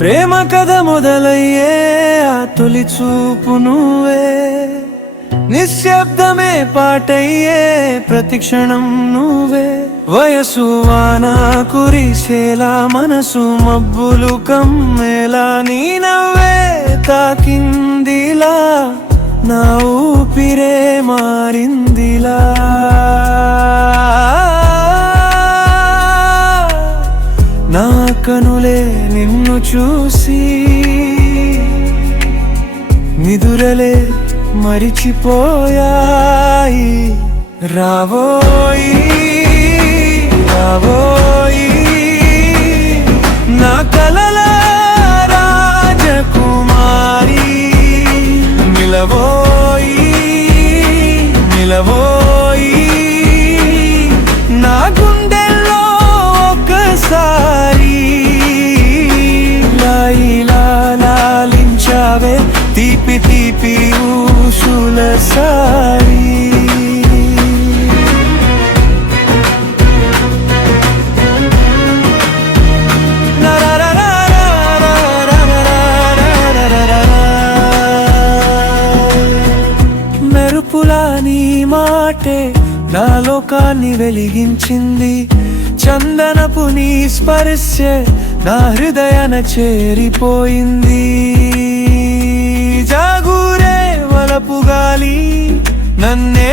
ప్రేమ కథ మొదలయ్యే ఆ తొలి చూపు నువ్వే, నిశ్శబ్దమే పాటయ్యే ప్రతి క్షణం నువ్వే. వయసు వాన కురిసేలా మనసు మబ్బులు కమ్మేలా నీ నవ్వే తాకిందిలా, నా ఊపిరే మారిందిలా. నా కనులే నిన్ను చూసి నిదురలే మరిచిపోయాయి. రావోయి రావోయి నా కలల రాజకుమారి, నిలవోయి నిలవోయి నా గుండెల్లో ఒకసారి. లాయిలా లాలించావే తీపి తీపి ఊసుల సారి. మెరుపులా నీ మాటే నా లోకాన్ని వెలిగించింది, చందనపు నీ స్పర్శే నా హృదయాన చేరిపోయింది. జాగూరే వలపు గాలి నన్నే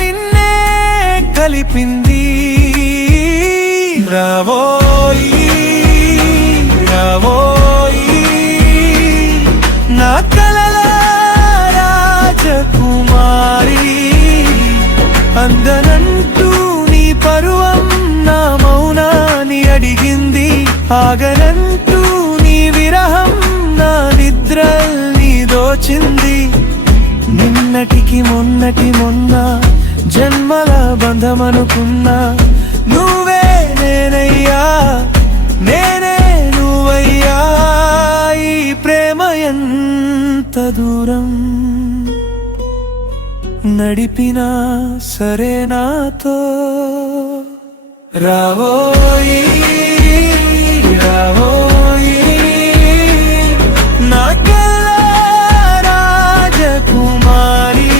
నిన్నే కలిపింది. రావోయి రావోయి నా కలల రాజకుమారి, అందనంటూ నీ పరువం నా మౌనాన్ని అడిగింది, ఆగనంటూ నీ విరహం నా నిద్రల్ని దోచింది. నిన్నటికి మొన్నటి మొన్న జన్మల బంధమనుకున్నా, నువ్వే నేనయ్యా నేనే నువ్వయ్యా. ఈ ప్రేమ ఎంత దూరం నడిపినా సరే నాతో. రావోయి రావోయి నా కల రాజకుమారి.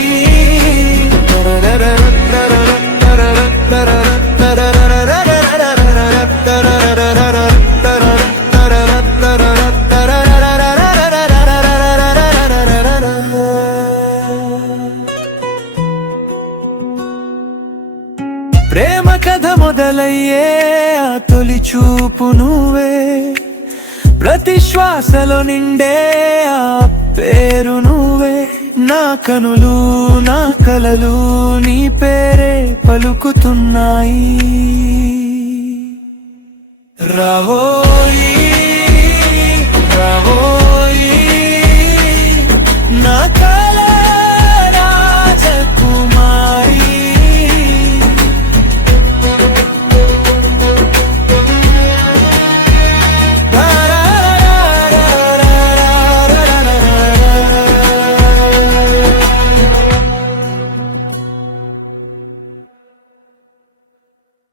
ప్రేమ కథ మొదలయ్యే ఆ తొలి చూపు నువ్వే, ప్రతి శ్వాసలో నిండే ఆ పేరు నువ్వే. నా కనులు నా కలలు నీ పేరే పలుకుతున్నాయి. రావోయి